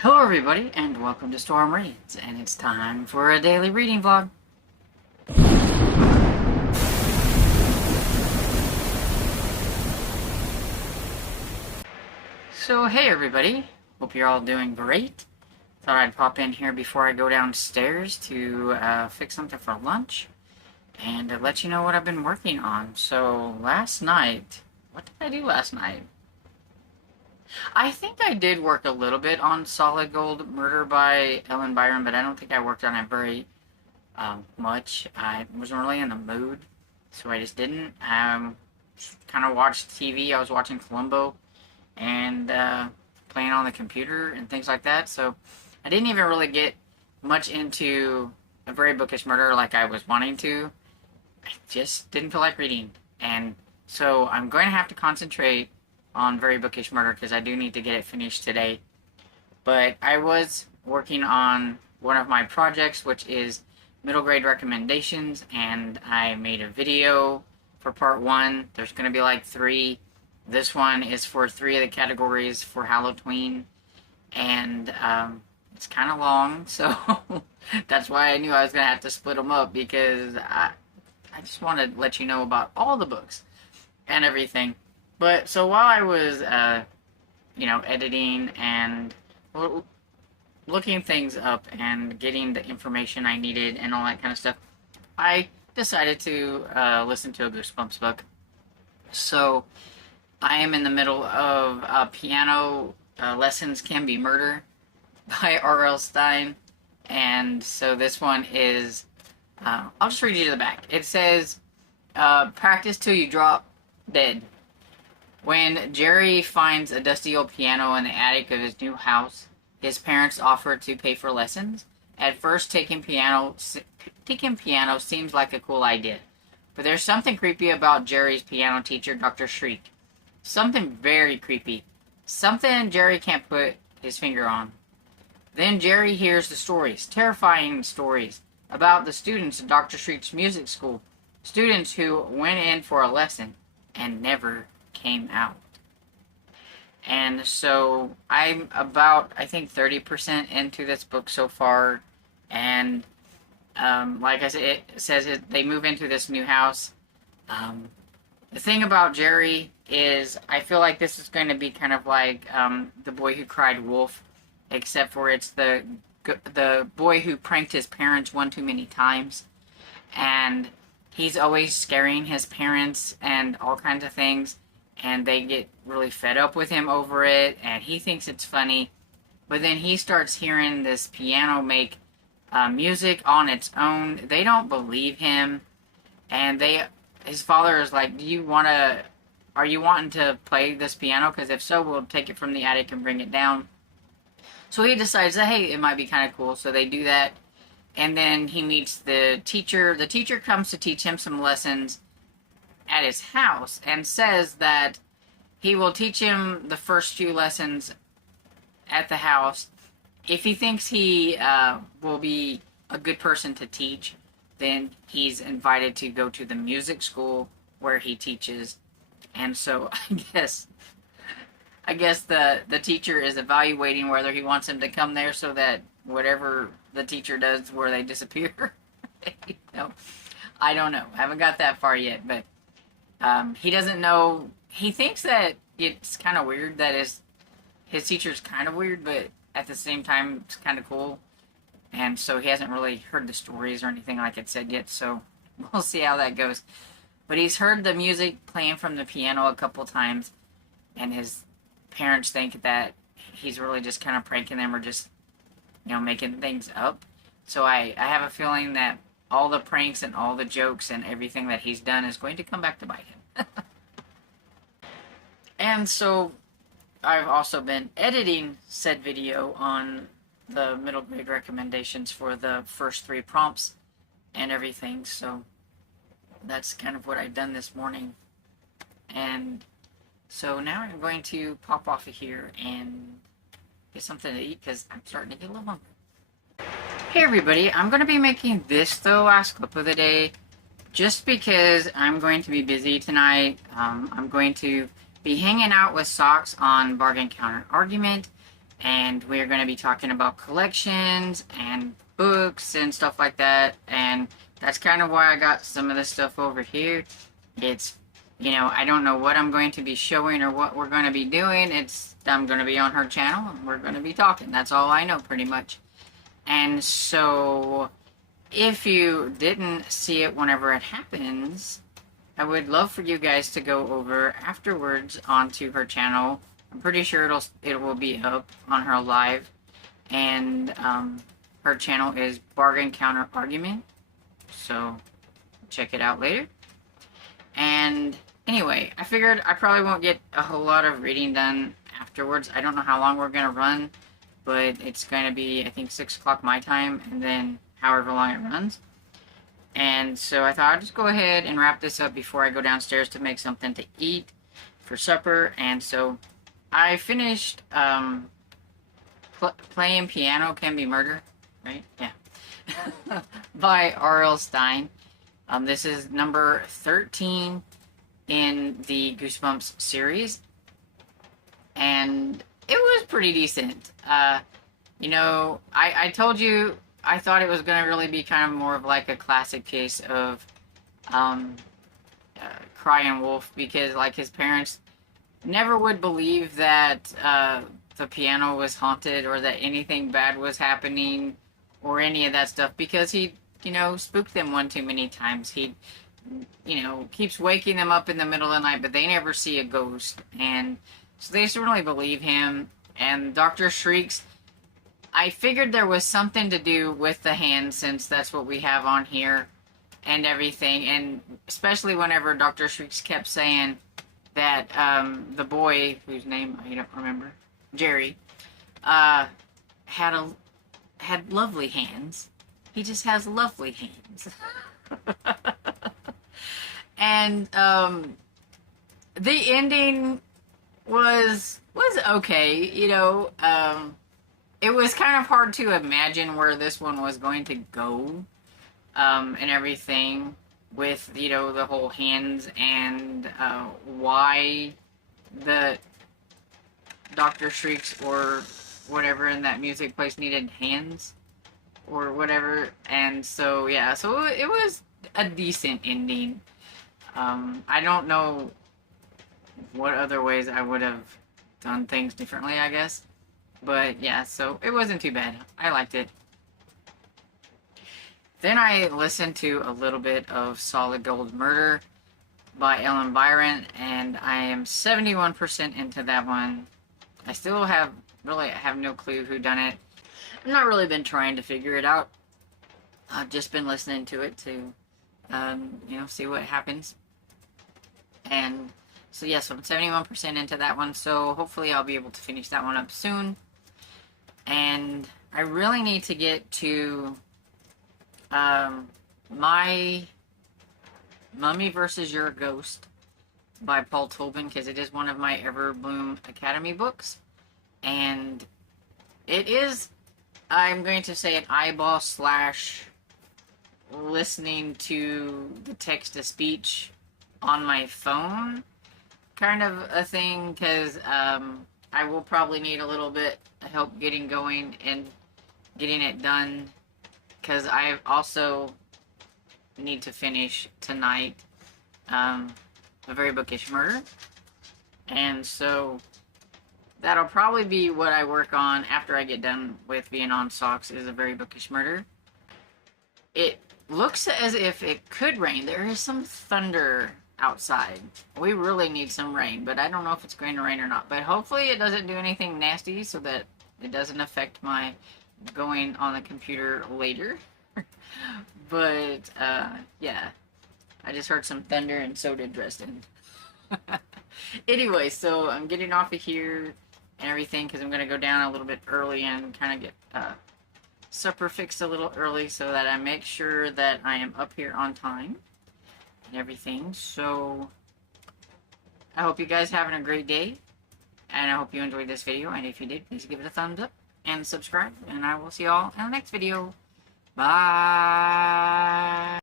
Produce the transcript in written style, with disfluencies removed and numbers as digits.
Hello everybody, and welcome to Storm Reads, and it's time for a daily reading vlog. So hey everybody, hope you're all doing great. Thought I'd pop in here before I go downstairs to fix something for lunch, and let you know what I've been working on. So last night, what did I do last night? I think I did work a little bit on Solid Gold Murder by Ellen Byron, but I don't think I worked on it very much. I wasn't really in the mood, so I just didn't. Kind of watched TV. I was watching Columbo and playing on the computer and things like that. So I didn't even really get much into A Very Bookish Murder like I was wanting to. I just didn't feel like reading, and so I'm going to have to concentrate on Very Bookish Murder because I do need to get it finished today. But I was working on one of my projects, which is middle grade recommendations, and I made a video for part one. There's going to be like three. This one is for three of the categories for Halloween, and it's kind of long, so that's why I knew I was going to have to split them up, because I just want to let you know about all the books and everything. But so while I was, editing and looking things up and getting the information I needed and all that kind of stuff, I decided to listen to a Goosebumps book. So I am in the middle of Piano Lessons Can Be Murder by R.L. Stine. And so this one is, I'll just read you to the back. It says, practice till you drop dead. When Jerry finds a dusty old piano in the attic of his new house, his parents offer to pay for lessons. At first, taking piano seems like a cool idea, but there's something creepy about Jerry's piano teacher, Dr. Shriek. Something very creepy. Something Jerry can't put his finger on. Then Jerry hears the stories, terrifying stories, about the students in Dr. Shriek's music school. Students who went in for a lesson and never came out. And so I'm about, I think, 30% into this book so far. And like I said, it says they move into this new house. The thing about Jerry is I feel like this is going to be kind of like The Boy Who Cried Wolf, except for it's the boy who pranked his parents one too many times. And he's always scaring his parents and all kinds of things, and they get really fed up with him over it, and he thinks it's funny. But then he starts hearing this piano make music on its own. They don't believe him, and his father is like, are you wanting to play this piano? Because if so, we'll take it from the attic and bring it down. So he decides that, hey, it might be kind of cool, so they do that. And then he meets the teacher. The teacher comes to teach him some lessons at his house and says that he will teach him the first few lessons at the house. If he thinks he will be a good person to teach, then he's invited to go to the music school where he teaches. And so I guess the teacher is evaluating whether he wants him to come there so that whatever the teacher does where they disappear. I don't know. I haven't got that far yet, but he doesn't know. He thinks that it's kind of weird that his teacher's kind of weird, but at the same time, it's kind of cool. And so he hasn't really heard the stories or anything like it said yet, so we'll see how that goes. But he's heard the music playing from the piano a couple times, and his parents think that he's really just kind of pranking them or just, making things up. So I have a feeling that all the pranks and all the jokes and everything that he's done is going to come back to bite him. And so I've also been editing said video on the middle grade recommendations for the first three prompts and everything. So that's kind of what I've done this morning. And so now I'm going to pop off of here and get something to eat because I'm starting to get a little hungry. Hey everybody, I'm going to be making this the last clip of the day just because I'm going to be busy tonight. I'm going to be hanging out with Socks on Bargain Counter Argument, and we're going to be talking about collections and books and stuff like that. And that's kind of why I got some of this stuff over here. It's, I don't know what I'm going to be showing or what we're going to be doing. I'm going to be on her channel and we're going to be talking. That's all I know, pretty much. And so, if you didn't see it whenever it happens, I would love for you guys to go over afterwards onto her channel. I'm pretty sure it will be up on her live. And her channel is Bargain Counter Argument. So, check it out later. And anyway, I figured I probably won't get a whole lot of reading done afterwards. I don't know how long we're going to run, but it's going to be, I think, 6 o'clock my time, and then however long it runs. And so I thought I'd just go ahead and wrap this up before I go downstairs to make something to eat for supper. And so I finished playing Piano Can Be Murder, right? Yeah. By R.L. Stine. This is number 13 in the Goosebumps series, and it was pretty decent. I told you I thought it was going to really be kind of more of like a classic case of Crying Wolf, because like his parents never would believe that the piano was haunted or that anything bad was happening or any of that stuff, because he spooked them one too many times. He, keeps waking them up in the middle of the night, but they never see a ghost. And so they certainly believe him. And Dr. Shrieks, I figured there was something to do with the hand, since that's what we have on here and everything. And especially whenever Dr. Shrieks kept saying that the boy, whose name I don't remember, Jerry, had lovely hands. He just has lovely hands. And the ending was okay. It was kind of hard to imagine where this one was going to go, and everything with the whole hands, and why the Dr. Shrieks or whatever in that music place needed hands or whatever. And so yeah, so it was a decent ending. I don't know what other ways I would have done things differently, I guess, but yeah, so it wasn't too bad. I liked it. Then I listened to a little bit of Solid Gold Murder by Ellen Byron, and I am 71% into that one. I still have no clue who done it. I've not really been trying to figure it out. I've just been listening to it to, see what happens. And so yes, I'm 71% into that one, so hopefully I'll be able to finish that one up soon. And I really need to get to my Mummy vs. Your Ghost by Paul Tobin, because it is one of my Everbloom Academy books. And it is, I'm going to say, an eyeball / listening to the text-to-speech on my phone kind of a thing, because I will probably need a little bit of help getting going and getting it done, because I also need to finish tonight A Very Bookish Murder. And so that'll probably be what I work on after I get done with being on Socks, is A Very Bookish Murder. It looks as if it could rain. There is some thunder outside. We really need some rain, but I don't know if it's going to rain or not. But hopefully it doesn't do anything nasty, so that it doesn't affect my going on the computer later. But yeah, I just heard some thunder, and so did Dresden. Anyway, so I'm getting off of here and everything, because I'm going to go down a little bit early and kind of get supper fixed a little early, so that I make sure that I am up here on time and everything. So I hope you guys having a great day, and I hope you enjoyed this video, and if you did, please give it a thumbs up and subscribe, and I will see you all in the next video. Bye.